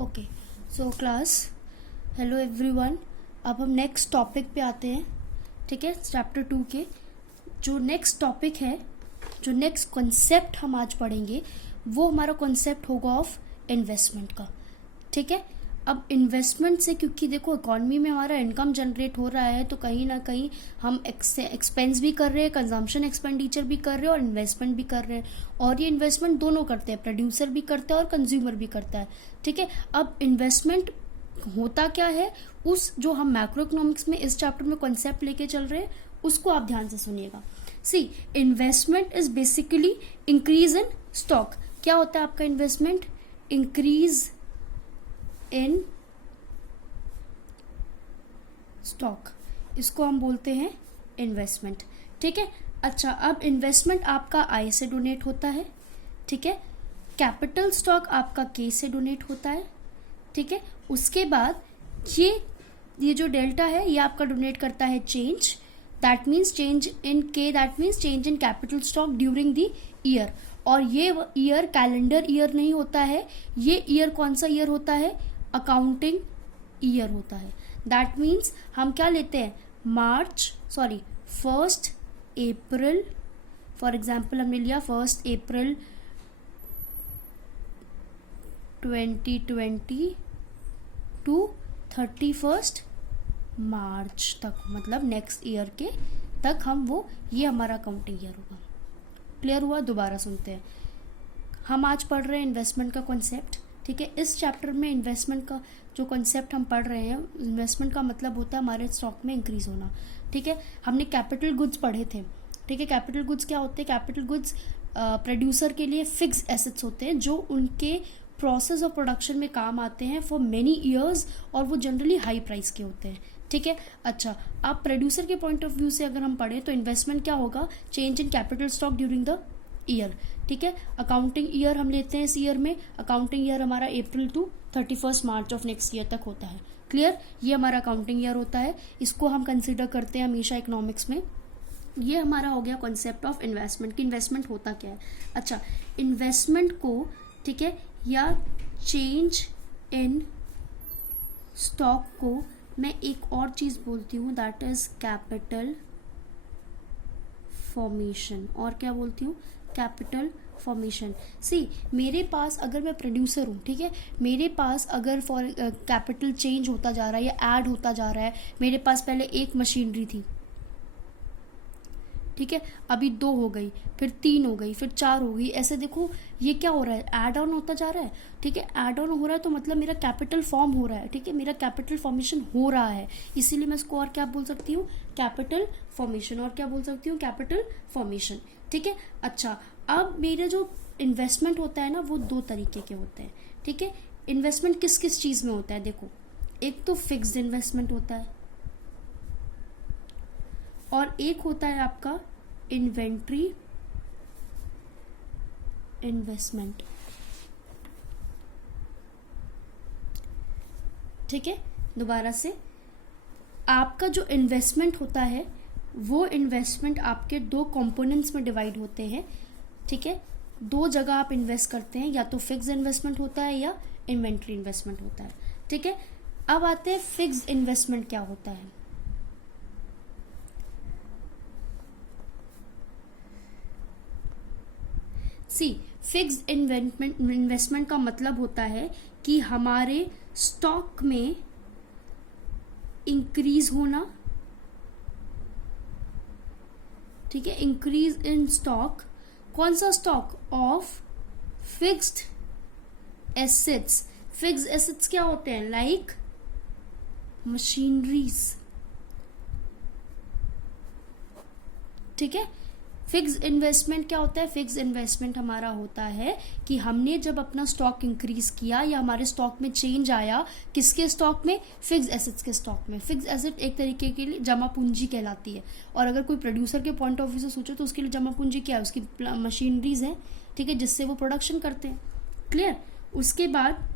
Okay so class, hello everyone. अब हम next topic पे आते हैं। ठीक है, चैप्टर 2 के जो नेक्स्ट टॉपिक है, जो नेक्स्ट कॉन्सेप्ट हम आज पढ़ेंगे वो हमारा कॉन्सेप्ट होगा ऑफ इन्वेस्टमेंट का। ठीक है, अब इन्वेस्टमेंट से, क्योंकि देखो इकॉनमी में हमारा इनकम जनरेट हो रहा है तो कहीं ना कहीं हम एक्सपेंस भी कर रहे हैं, कंजम्पशन एक्सपेंडिचर भी कर रहे हैं और इन्वेस्टमेंट भी कर रहे हैं। और ये इन्वेस्टमेंट दोनों करते हैं, प्रोड्यूसर भी करता है और कंज्यूमर भी करता है। ठीक है, अब इन्वेस्टमेंट होता क्या है, उस जो हम मैक्रो इकोनॉमिक्स में इस चैप्टर में कॉन्सेप्ट लेके चल रहे हैं उसको आप ध्यान से सुनिएगा। See, investment is basically increase in stock. क्या होता है आपका इन्वेस्टमेंट? इंक्रीज इन स्टॉक, इसको हम बोलते हैं इन्वेस्टमेंट। ठीक है, अच्छा, अब इन्वेस्टमेंट आपका आई से डोनेट होता है। ठीक है, कैपिटल स्टॉक आपका के से डोनेट होता है। ठीक है, उसके बाद ये जो डेल्टा है ये आपका डोनेट करता है change, that means change in के, that means change in capital stock during the year. और ये ईयर कैलेंडर ईयर नहीं होता है, ये ईयर कौन सा ईयर होता है? अकाउंटिंग ईयर होता है। दैट मीन्स हम क्या लेते हैं? फर्स्ट अप्रैल, फॉर एग्जाम्पल हमने लिया 1 अप्रैल 2020 टू 31 मार्च तक, मतलब नेक्स्ट ईयर के तक हम वो, ये हमारा अकाउंटिंग ईयर होगा। क्लियर हुआ? दोबारा सुनते हैं। हम आज पढ़ रहे हैं इन्वेस्टमेंट का कॉन्सेप्ट। ठीक है, इस चैप्टर में इन्वेस्टमेंट का जो कॉन्सेप्ट हम पढ़ रहे हैं, इन्वेस्टमेंट का मतलब होता है हमारे स्टॉक में इंक्रीज होना। ठीक है, हमने कैपिटल गुड्स पढ़े थे। ठीक है, कैपिटल गुड्स क्या होते हैं? कैपिटल गुड्स प्रोड्यूसर के लिए फिक्स एसेट्स होते हैं जो उनके प्रोसेस ऑफ प्रोडक्शन में काम आते हैं फॉर मेनी ईयर्स, और वो जनरली हाई प्राइस के होते हैं। ठीक है, अच्छा, अब प्रोड्यूसर के पॉइंट ऑफ व्यू से अगर हम पढ़ें तो इन्वेस्टमेंट क्या होगा? Change in capital stock during the year. ठीक है, अकाउंटिंग ईयर हम लेते हैं इस ईयर में, अकाउंटिंग ईयर हमारा April to 31 March of next year तक होता है। क्लियर? ये हमारा अकाउंटिंग ईयर होता है, इसको हम कंसिडर करते हैं हमेशा इकोनॉमिक्स में। ये हमारा हो गया कॉन्सेप्ट ऑफ इन्वेस्टमेंट कि इन्वेस्टमेंट होता क्या है। अच्छा, इन्वेस्टमेंट को, ठीक है, या चेंज इन स्टॉक को मैं एक और चीज बोलती हूँ, दैट इज कैपिटल फॉर्मेशन। और क्या बोलती हूँ? Capital formation. सी, मेरे पास अगर मैं प्रोड्यूसर हूँ, ठीक है, मेरे पास अगर फॉर कैपिटल चेंज होता जा रहा है या ऐड होता जा रहा है, मेरे पास पहले एक मशीनरी थी, ठीक है, अभी 2 हो गई, फिर 3 हो गई, फिर 4 हो गई, ऐसे देखो ये क्या हो रहा है? ऐड ऑन होता जा रहा है। ठीक है, ऐड ऑन हो रहा है तो मतलब मेरा कैपिटल फॉर्म हो रहा है। ठीक है, मेरा कैपिटल फॉर्मेशन हो रहा है, इसीलिए मैं इसको और क्या बोल सकती हूँ? Capital formation. और क्या बोल सकती हूँ? Capital formation. ठीक है, अच्छा, अब मेरे जो इन्वेस्टमेंट होता है ना, वो 2 तरीके के होते हैं। ठीक है, इन्वेस्टमेंट किस किस चीज में होता है? देखो, एक तो फिक्स्ड इन्वेस्टमेंट होता है और एक होता है आपका इन्वेंट्री इन्वेस्टमेंट। ठीक है, दोबारा से, आपका जो इन्वेस्टमेंट होता है वो इन्वेस्टमेंट आपके 2 कंपोनेंट्स में डिवाइड होते हैं। ठीक है, 2 जगह आप इन्वेस्ट करते हैं, या तो फिक्स्ड इन्वेस्टमेंट होता है या इन्वेंट्री इन्वेस्टमेंट होता है। ठीक है, अब आते हैं फिक्स्ड इन्वेस्टमेंट क्या होता है। सी, फिक्स्ड इन्वेस्टमेंट का मतलब होता है कि हमारे स्टॉक में इंक्रीज होना। ठीक है, इंक्रीज इन स्टॉक। कौन सा stock? Of fixed assets. Fixed assets क्या होते हैं? Like machineries. ठीक है, फिक्स्ड इन्वेस्टमेंट क्या होता है? फिक्स्ड इन्वेस्टमेंट हमारा होता है कि हमने जब अपना स्टॉक इंक्रीज किया या हमारे स्टॉक में चेंज आया, किसके स्टॉक में? फिक्स्ड एसेट्स के स्टॉक में। फिक्स्ड एसेट एक तरीके के लिए जमा पूंजी कहलाती है, और अगर कोई प्रोड्यूसर के पॉइंट ऑफ व्यू से सोचो तो उसके लिए जमा पूंजी क्या है? उसकी मशीनरीज है, ठीक है, जिससे वो प्रोडक्शन करते हैं। क्लियर? उसके बाद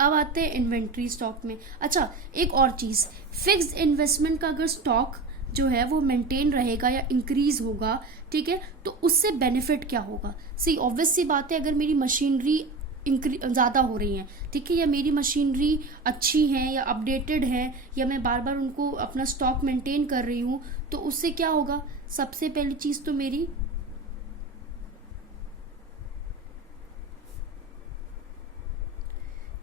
अब आते हैं इन्वेंट्री स्टॉक में। अच्छा, एक और चीज, फिक्स्ड इन्वेस्टमेंट का अगर स्टॉक जो है वो मेंटेन रहेगा या इंक्रीज होगा, ठीक है, तो उससे बेनिफिट क्या होगा? सी, ऑब्वियस सी बात है, अगर मेरी मशीनरी ज़्यादा हो रही हैं, ठीक है, या मेरी मशीनरी अच्छी है या अपडेटेड है, या मैं बार बार उनको अपना स्टॉक मेंटेन कर रही हूँ, तो उससे क्या होगा? सबसे पहली चीज़ तो मेरी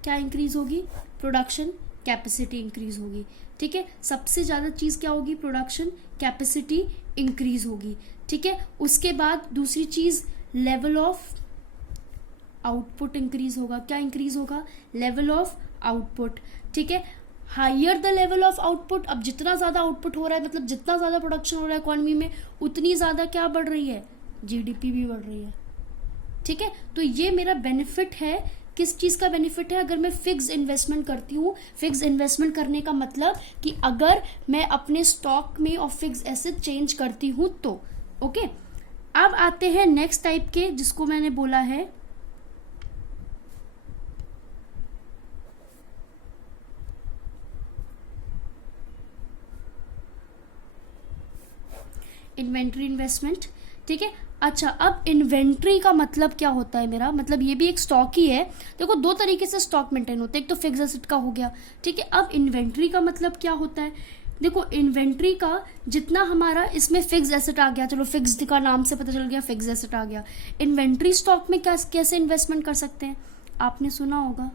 क्या इंक्रीज होगी? प्रोडक्शन कैपेसिटी इंक्रीज होगी, ठीक है। सबसे ज़्यादा चीज़ क्या होगी? प्रोडक्शन कैपेसिटी इंक्रीज होगी, ठीक है। उसके बाद दूसरी चीज़ लेवल ऑफ आउटपुट इंक्रीज होगा। क्या इंक्रीज होगा? लेवल ऑफ आउटपुट, ठीक है। Higher the level of output, अब जितना ज़्यादा आउटपुट हो रहा है, मतलब जितना ज़्यादा प्रोडक्शन हो रहा है इकोनॉमी में, उतनी ज़्यादा क्या बढ़ रही है? जीडीपी भी बढ़ रही है, ठीक है। तो ये मेरा बेनिफिट है। किस चीज़ का बेनिफिट है? अगर मैं फिक्स इन्वेस्टमेंट करती हूँ। फिक्स इन्वेस्टमेंट करने का मतलब कि अगर मैं अपने स्टॉक में और फिक्स एसेट चेंज करती हूँ तो, ओके। अब आते हैं नेक्स्ट टाइप के, जिसको मैंने बोला है इन्वेंट्री इन्वेस्टमेंट, ठीक है। अच्छा, अब इन्वेंट्री का मतलब क्या होता है मेरा? मतलब ये भी एक स्टॉक ही है। देखो, दो तरीके से स्टॉक मेंटेन होता है, एक तो फिक्स एसेट का हो गया, ठीक है। अब इन्वेंट्री का मतलब क्या होता है? देखो, इन्वेंट्री का जितना हमारा इसमें फिक्स एसेट आ गया, चलो फिक्स्ड का नाम से पता चल गया, फिक्स एसेट आ गया। इन्वेंट्री स्टॉक में कैसे इन्वेस्टमेंट कर सकते हैं? आपने सुना होगा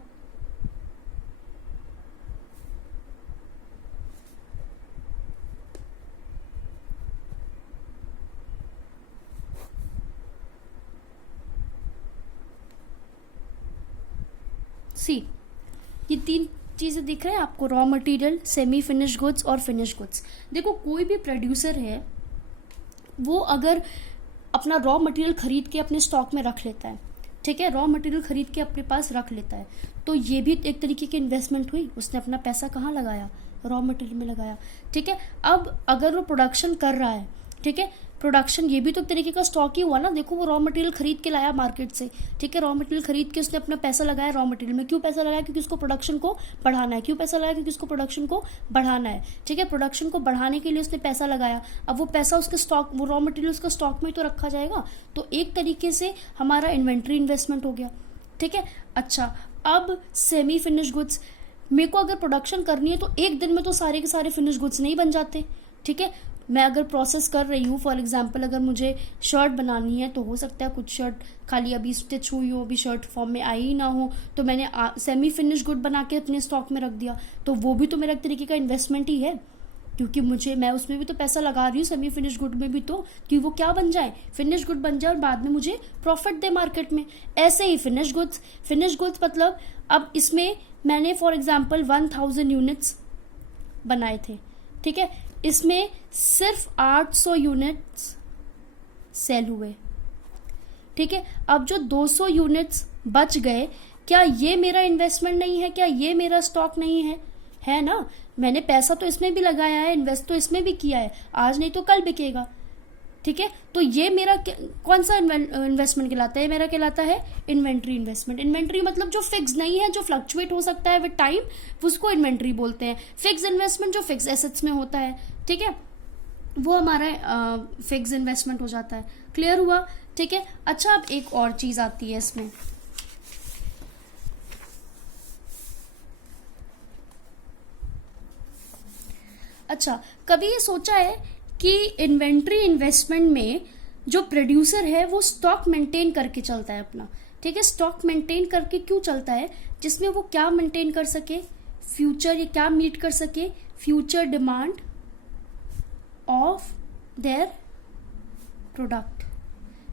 सी, ये तीन चीज़ें दिख रहे हैं आपको, raw material, semi finish goods और फिनिश गुड्स। देखो, कोई भी प्रोड्यूसर है, वो अगर अपना रॉ मटेरियल खरीद के अपने स्टॉक में रख लेता है, ठीक है, रॉ मटेरियल खरीद के अपने पास रख लेता है, तो ये भी एक तरीके की इन्वेस्टमेंट हुई। उसने अपना पैसा कहाँ लगाया? रॉ मटेरियल में लगाया, ठीक है। अब अगर वो प्रोडक्शन कर रहा है, ठीक है, प्रोडक्शन ये भी तो एक तरीके का स्टॉक ही हुआ ना। देखो, वो रॉ मटेरियल खरीद के लाया मार्केट से, ठीक है, रॉ मटेरियल खरीद के उसने अपना पैसा लगाया रॉ मटेरियल में। क्यों पैसा लगाया? क्योंकि उसको प्रोडक्शन को बढ़ाना है। क्यों पैसा लगाया? क्योंकि उसको प्रोडक्शन को बढ़ाना है, ठीक है। प्रोडक्शन को बढ़ाने के लिए उसने पैसा लगाया। अब वो पैसा उसके स्टॉक, वो रॉ मटेरियल उसका स्टॉक में तो रखा जाएगा, तो एक तरीके से हमारा इन्वेंट्री इन्वेस्टमेंट हो गया, ठीक है। अच्छा, अब सेमी फिनिश गुड्स, मेरे को अगर प्रोडक्शन करनी है तो एक दिन में तो सारे के सारे फिनिश गुड्स नहीं बन जाते, ठीक है। मैं अगर प्रोसेस कर रही हूँ, फॉर एग्जांपल अगर मुझे शर्ट बनानी है, तो हो सकता है कुछ शर्ट खाली अभी स्टिच हुई हो, अभी शर्ट फॉर्म में आई ही ना हो, तो मैंने सेमी फिनिश गुड बना के अपने स्टॉक में रख दिया, तो वो भी तो मेरा एक तरीके का इन्वेस्टमेंट ही है, क्योंकि मैं उसमें भी तो पैसा लगा रही हूँ, सेमी फिनिश गुड में भी, तो कि वो क्या बन जाए? फिनिश गुड बन जाए और बाद में मुझे प्रॉफिट दे मार्केट में। ऐसे ही फिनिश गुड्स मतलब अब इसमें मैंने फॉर एग्जाम्पल 1000 यूनिट्स बनाए थे, ठीक है, इसमें सिर्फ 800 यूनिट्स सेल हुए, ठीक है। अब जो 200 यूनिट्स बच गए, क्या ये मेरा इन्वेस्टमेंट नहीं है? क्या ये मेरा स्टॉक नहीं है? है ना। मैंने पैसा तो इसमें भी लगाया है, इन्वेस्ट तो इसमें भी किया है, आज नहीं तो कल बिकेगा, ठीक है। तो ये मेरा कौन सा इन्वेस्टमेंट कहलाता है? मेरा कहलाता है इन्वेंट्री इन्वेस्टमेंट। इन्वेंट्री मतलब जो फिक्स नहीं है, जो फ्लक्चुएट हो सकता है विद टाइम, उसको इन्वेंट्री बोलते हैं। फिक्स इन्वेस्टमेंट जो फिक्स एसेट्स में होता है, ठीक है, वो हमारा फिक्स इन्वेस्टमेंट हो जाता है। क्लियर हुआ? ठीक है। अच्छा, अब एक और चीज आती है इसमें, अच्छा, कभी ये सोचा है कि इन्वेंट्री इन्वेस्टमेंट में जो प्रोड्यूसर है वो स्टॉक मेंटेन करके चलता है अपना, ठीक है। स्टॉक मेंटेन करके क्यों चलता है? जिसमें वो क्या मेंटेन कर सके? फ्यूचर, ये क्या मीट कर सके? Future demand of their product,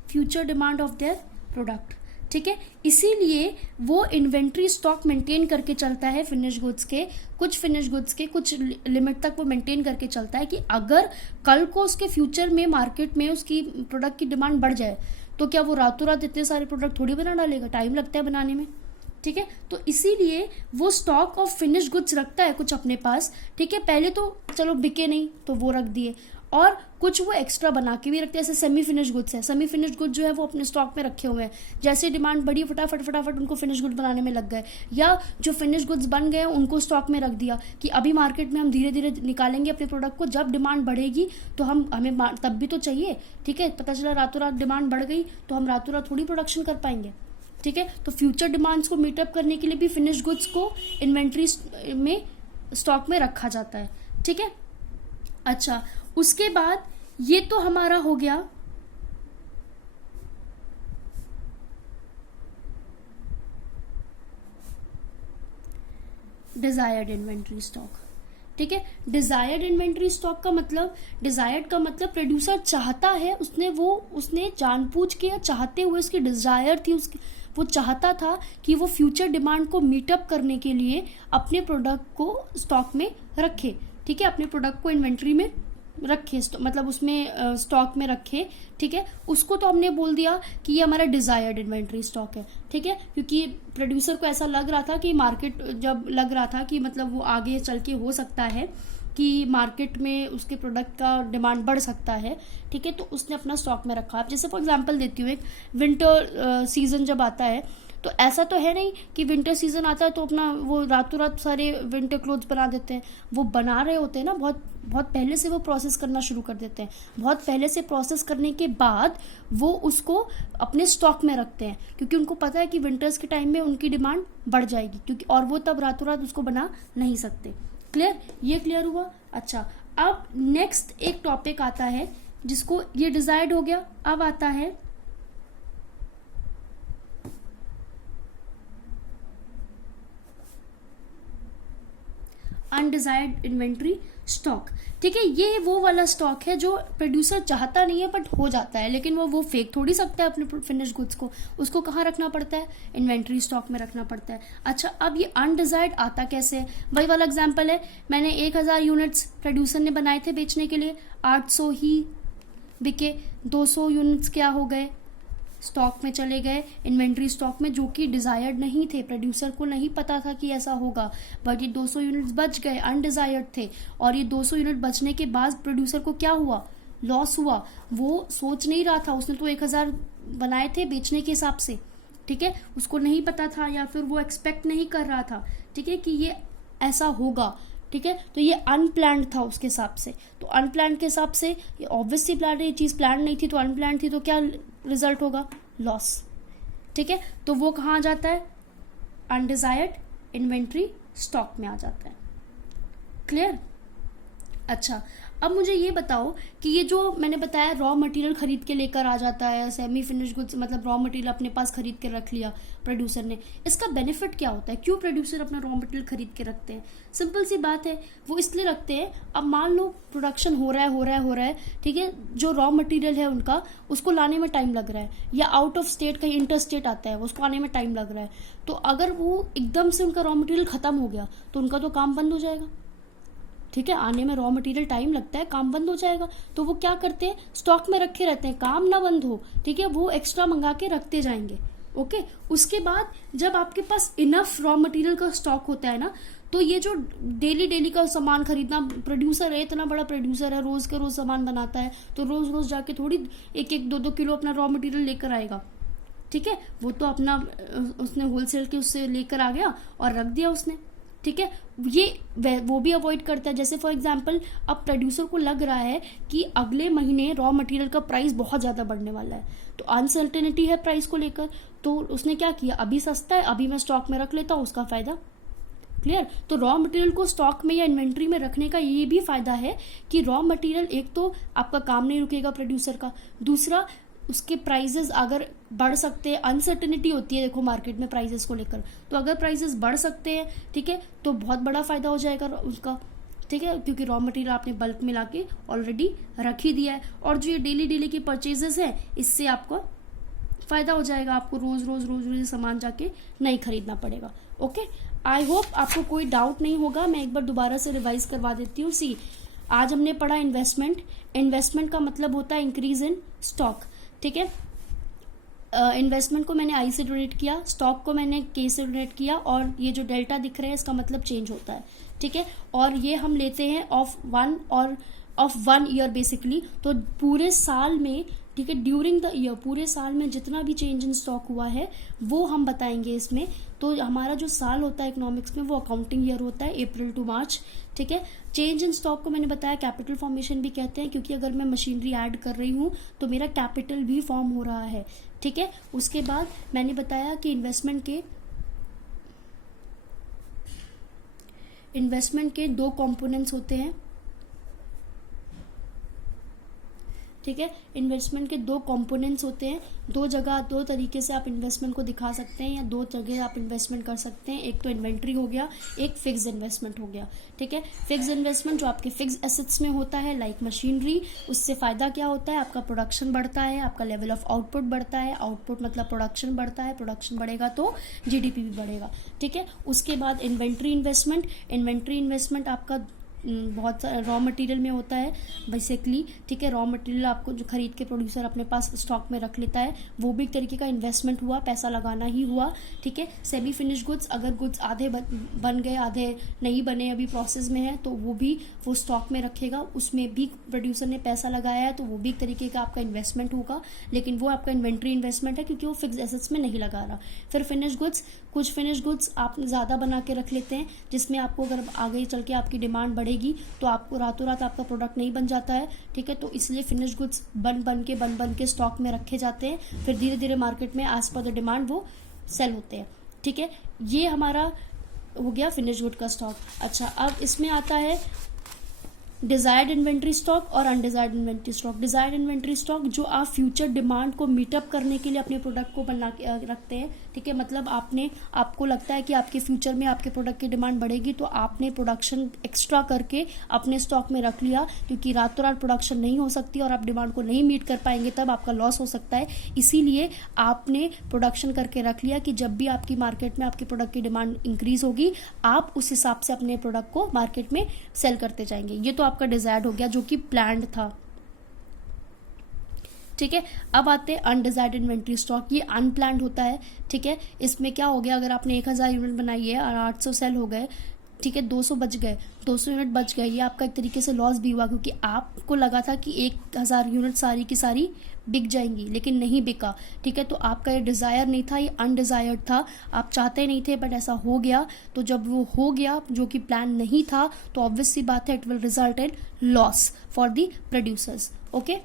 future demand of their product, ठीक है। इसीलिए वो इन्वेंट्री स्टॉक मेंटेन करके चलता है फिनिश गुड्स के, कुछ फिनिश गुड्स के कुछ लिमिट तक वो मेंटेन करके चलता है कि अगर कल को उसके फ्यूचर में मार्केट में उसकी प्रोडक्ट की डिमांड बढ़ जाए, तो क्या वो रातों रात इतने सारे प्रोडक्ट थोड़ी बना डालेगा? टाइम लगता है बनाने में, ठीक है। तो इसीलिए वो स्टॉक ऑफ फिनिश गुड्स रखता है कुछ अपने पास, ठीक है। पहले तो चलो बिके नहीं तो वो रख दिए, और कुछ वो एक्स्ट्रा बना के भी रखते हैं। जैसे सेमी फिनिश गुड्स है, सेमी फिनिश गुड जो है वो अपने स्टॉक में रखे हुए हैं, जैसे डिमांड बढ़ी फटाफट उनको फिनिश गुड बनाने में लग गए, या जो फिनिश गुड्स बन गए उनको स्टॉक में रख दिया कि अभी मार्केट में हम धीरे धीरे निकालेंगे अपने प्रोडक्ट को, जब डिमांड बढ़ेगी तो हमें तब भी तो चाहिए, ठीक है। पता चला रातों रात डिमांड बढ़ गई तो हम रातों रात थोड़ी प्रोडक्शन कर पाएंगे, ठीक है। तो फ्यूचर डिमांड्स को मीटअप करने के लिए भी फिनिश गुड्स को इन्वेंट्री में स्टॉक में रखा जाता है, ठीक है। अच्छा, उसके बाद ये तो हमारा हो गया डिजायर्ड इन्वेंट्री स्टॉक, ठीक है। डिजायर्ड इन्वेंट्री स्टॉक का मतलब, डिजायर्ड का मतलब प्रोड्यूसर चाहता है, उसने जानबूझ के या चाहते हुए, उसकी डिजायर थी, उसकी वो चाहता था कि वो फ्यूचर डिमांड को मीटअप करने के लिए अपने प्रोडक्ट को स्टॉक में रखे, ठीक है, अपने प्रोडक्ट को इन्वेंट्री में रखे, मतलब उसमें स्टॉक में रखे, ठीक है। उसको तो हमने बोल दिया कि ये हमारा डिजायर्ड इन्वेंट्री स्टॉक है, ठीक है, क्योंकि प्रोड्यूसर को ऐसा लग रहा था कि मार्केट, जब लग रहा था कि मतलब वो आगे चल के हो सकता है कि मार्केट में उसके प्रोडक्ट का डिमांड बढ़ सकता है, ठीक है, तो उसने अपना स्टॉक में रखा। अब जैसे फॉर एग्जांपल देती हूँ, एक विंटर सीजन जब आता है, तो ऐसा तो है नहीं कि विंटर सीजन आता है तो अपना वो रातों रात सारे विंटर क्लोथ्स बना देते हैं। वो बना रहे होते हैं ना, बहुत बहुत पहले से वो प्रोसेस करना शुरू कर देते हैं। बहुत पहले से प्रोसेस करने के बाद वो उसको अपने स्टॉक में रखते हैं, क्योंकि उनको पता है कि विंटर्स के टाइम में उनकी डिमांड बढ़ जाएगी, क्योंकि और वो तब रातों रात उसको बना नहीं सकते। क्लियर? ये क्लियर हुआ? अच्छा, अब नेक्स्ट एक टॉपिक आता है जिसको, ये डिजायर्ड हो गया, अब आता है अनडिजायर्ड इन्वेंट्री स्टॉक, ठीक है। ये वो वाला स्टॉक है जो प्रोड्यूसर चाहता नहीं है बट हो जाता है, लेकिन वो फेंक थोड़ी सकता है अपने फिनिश गुड्स को, उसको कहाँ रखना पड़ता है? इन्वेंट्री स्टॉक में रखना पड़ता है। अच्छा, अब ये अनडिजायर्ड आता कैसे है? वही वाला एग्जांपल है, मैंने 1000 यूनिट्स प्रोड्यूसर ने बनाए थे बेचने के लिए, 800 ही बिके, 200 यूनिट्स क्या हो गए? स्टॉक में चले गए, इन्वेंट्री स्टॉक में, जो कि डिजायर्ड नहीं थे, प्रोड्यूसर को नहीं पता था कि ऐसा होगा, बट ये 200 यूनिट्स बच गए, अनडिजायर्ड थे। और ये 200 यूनिट बचने के बाद प्रोड्यूसर को क्या हुआ? लॉस हुआ। वो सोच नहीं रहा था, उसने तो 1000 बनाए थे बेचने के हिसाब से, ठीक है, उसको नहीं पता था या फिर वो एक्सपेक्ट नहीं कर रहा था, ठीक है, कि ये ऐसा होगा, ठीक है। तो ये अनप्लान्ड था उसके हिसाब से। तो अनप्लान्ड के हिसाब से ये ऑब्वियसली प्लान है, ये चीज़ प्लान नहीं थी तो अनप्लान्ड थी, तो क्या रिजल्ट होगा? लॉस, ठीक है। तो वो कहाँ आ जाता है? अनडिजायर्ड इन्वेंट्री स्टॉक में आ जाता है। क्लियर? अच्छा, अब मुझे ये बताओ कि ये जो मैंने बताया रॉ मटेरियल खरीद के लेकर आ जाता है, सेमी फिनिश गुड्स, मतलब रॉ मटेरियल अपने पास खरीद के रख लिया प्रोड्यूसर ने, इसका बेनिफिट क्या होता है? क्यों प्रोड्यूसर अपना रॉ मटेरियल खरीद के रखते हैं? सिंपल सी बात है, वो इसलिए रखते हैं, अब मान लो प्रोडक्शन हो रहा है, ठीक है, जो रॉ मटेरियल है उनका, उसको लाने में टाइम लग रहा है, या आउट ऑफ स्टेट कहीं इंटर स्टेट आता है, उसको आने में टाइम लग रहा है, तो अगर वो एकदम से उनका रॉ मटेरियल खत्म हो गया तो उनका तो काम बंद हो जाएगा, ठीक है, आने में रॉ मटेरियल टाइम लगता है, काम बंद हो जाएगा। तो वो क्या करते हैं? स्टॉक में रखे रहते हैं, काम ना बंद हो, ठीक है, वो एक्स्ट्रा मंगा के रखते जाएंगे। ओके, उसके बाद जब आपके पास इनफ रॉ मटेरियल का स्टॉक होता है ना, तो ये जो डेली का सामान खरीदना, प्रोड्यूसर है, इतना बड़ा प्रोड्यूसर है, रोज का रोज सामान बनाता है, तो रोज रोज जाके थोड़ी 1-2 किलो अपना रॉ मटेरियल लेकर आएगा, ठीक है, वो तो अपना उसने होलसेल के उससे लेकर आ गया और रख दिया उसने, ठीक है। ये वो भी अवॉइड करता है। जैसे फॉर एग्जांपल, अब प्रोड्यूसर को लग रहा है कि अगले महीने रॉ मटेरियल का प्राइस बहुत ज़्यादा बढ़ने वाला है, तो अनसर्टेनिटी है प्राइस को लेकर, तो उसने क्या किया? अभी सस्ता है, अभी मैं स्टॉक में रख लेता हूँ, उसका फायदा। क्लियर? तो रॉ मटेरियल को स्टॉक में या इन्वेंट्री में रखने का ये भी फायदा है कि रॉ मटेरियल, एक तो आपका काम नहीं रुकेगा प्रोड्यूसर का, दूसरा उसके प्राइजेस अगर बढ़ सकते हैं, अनसर्टेनिटी होती है देखो मार्केट में प्राइजेस को लेकर, तो अगर प्राइजेस बढ़ सकते हैं, ठीक है, तो बहुत बड़ा फायदा हो जाएगा उसका, ठीक है, क्योंकि रॉ मटेरियल आपने बल्क में लाके ऑलरेडी रख ही दिया है। और जो ये डेली की परचेजेस है, इससे आपको फायदा हो जाएगा, आपको रोज सामान जाके नहीं खरीदना पड़ेगा। ओके, आई होप आपको कोई डाउट नहीं होगा। मैं एक बार दोबारा से रिवाइज करवा देती हूँ। सी, आज हमने पढ़ा इन्वेस्टमेंट का मतलब होता है इंक्रीज इन स्टॉक, ठीक है। इन्वेस्टमेंट को मैंने आई से डोनेट किया, स्टॉक को मैंने के से डोनेट किया, और ये जो डेल्टा दिख रहा है इसका मतलब चेंज होता है, ठीक है। और ये हम लेते हैं ऑफ 1 ईयर बेसिकली, तो पूरे साल में, ठीक है, ड्यूरिंग द ईयर, पूरे साल में जितना भी चेंज इन स्टॉक हुआ है वो हम बताएंगे इसमें। तो हमारा जो साल होता है इकोनॉमिक्स में, वो अकाउंटिंग ईयर होता है, अप्रैल टू मार्च, ठीक है। चेंज इन स्टॉक को मैंने बताया कैपिटल फॉर्मेशन भी कहते हैं, क्योंकि अगर मैं मशीनरी ऐड कर रही हूँ तो मेरा कैपिटल भी फॉर्म हो रहा है, ठीक है। उसके बाद मैंने बताया कि इन्वेस्टमेंट के दो कंपोनेंट्स होते हैं, ठीक है। इन्वेस्टमेंट के दो कंपोनेंट्स होते हैं, दो तरीके से आप इन्वेस्टमेंट को दिखा सकते हैं या दो जगह आप इन्वेस्टमेंट कर सकते हैं। एक तो इन्वेंट्री हो गया, एक फिक्स इन्वेस्टमेंट हो गया, ठीक है। फिक्स इन्वेस्टमेंट जो आपके फिक्स एसेट्स में होता है लाइक मशीनरी, उससे फ़ायदा क्या होता है, आपका प्रोडक्शन बढ़ता है, आपका लेवल ऑफ आउटपुट बढ़ता है, आउटपुट मतलब प्रोडक्शन बढ़ता है, प्रोडक्शन बढ़ेगा तो जीडीपी भी बढ़ेगा, ठीक है। उसके बाद इन्वेंट्री इन्वेस्टमेंट आपका बहुत रॉ मटेरियल में होता है बेसिकली, ठीक है। रॉ मटेरियल आपको जो खरीद के प्रोड्यूसर अपने पास स्टॉक में रख लेता है, वो भी एक तरीके का इन्वेस्टमेंट हुआ, पैसा लगाना ही हुआ, ठीक है। सेमी फिनिश गुड्स, अगर गुड्स आधे बन गए, आधे नहीं बने, अभी प्रोसेस में है, तो वो स्टॉक में रखेगा, उसमें भी प्रोड्यूसर ने पैसा लगाया है, तो वो भी एक तरीके का आपका इन्वेस्टमेंट होगा, लेकिन वो आपका इन्वेंट्री इन्वेस्टमेंट है क्योंकि वो फिक्स एसेट्स में नहीं लगा रहा। फिर फिनिश गुड्स, कुछ फिनिश गुड्स आप ज़्यादा बना के रख लेते हैं, जिसमें आपको अगर आगे चल के आपकी डिमांड बढ़ेगी तो आपको रातों रात आपका प्रोडक्ट नहीं बन जाता है, ठीक है। तो इसलिए फिनिश गुड्स बन के स्टॉक में रखे जाते हैं, फिर धीरे धीरे मार्केट में एज पर द डिमांड वो सेल होते हैं, ठीक है। ये हमारा हो गया फिनिश गुड का स्टॉक। अच्छा, अब इसमें आता है डिजायर्ड इन्वेंट्री स्टॉक और undesired inventory stock. Desired inventory stock जो आप फ्यूचर डिमांड को मीटअप करने के लिए अपने प्रोडक्ट को बना के रखते हैं, ठीक है। मतलब आपको लगता है कि आपके फ्यूचर में आपके प्रोडक्ट की डिमांड बढ़ेगी, तो आपने प्रोडक्शन एक्स्ट्रा करके अपने स्टॉक में रख लिया, क्योंकि रातों रात प्रोडक्शन नहीं हो सकती और आप डिमांड को नहीं मीट कर पाएंगे, तब आपका लॉस हो सकता है। इसीलिए आपने प्रोडक्शन करके रख लिया कि जब भी आपकी मार्केट में आपके प्रोडक्ट की डिमांड इंक्रीज होगी, आप उस हिसाब से अपने प्रोडक्ट को मार्केट में सेल करते जाएंगे। ये तो आपका डिजायर्ड हो गया जो कि प्लान्ड था, ठीक है। अब आते हैं अनडिजायर्ड इन्वेंट्री स्टॉक। ये अनप्लान्ड होता है, ठीक है। इसमें क्या हो गया, अगर आपने 1000 यूनिट बनाई है और 800 सेल हो गए, ठीक है, 200 बच गए, 200 यूनिट बच गए, ये आपका एक तरीके से लॉस भी हुआ, क्योंकि आपको लगा था कि 1000 यूनिट सारी की सारी बिक जाएंगी, लेकिन नहीं बिका, ठीक है। तो आपका ये डिज़ायर नहीं था, ये अनडिजायर्ड था, आप चाहते नहीं थे बट ऐसा हो गया। तो जब वो हो गया जो कि प्लान नहीं था, तो ऑब्वियस सी बात है it will result in loss for the producers, okay.